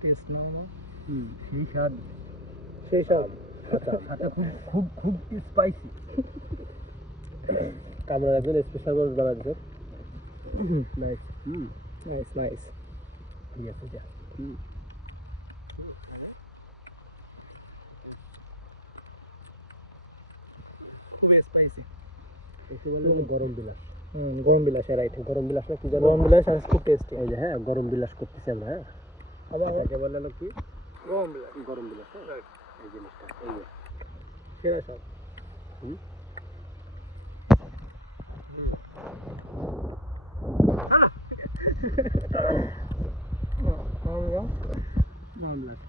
test normal সেই স্বাদ সেই সব সাথে খুব খুব খুব স্পাইসি আমরা একজন স্পেশাল মরিচ বানাচ্ছে নাইস নাইস নাইস ঠিক আছে যা খুব স্পাইসি একে বলে গরম বিলাস গরম বিলাস রাইট গরম বিলাস না কি জানো গরম বিলাস আর খুব টেস্টি এই যে হ্যাঁ গরম বিলাস করতেছি আমরা হ্যাঁ এটাকে বলে হলো কি গরম বিলাস হ্যাঁ এই জিনিসটা এই যে সেরা সব গরম বিলাস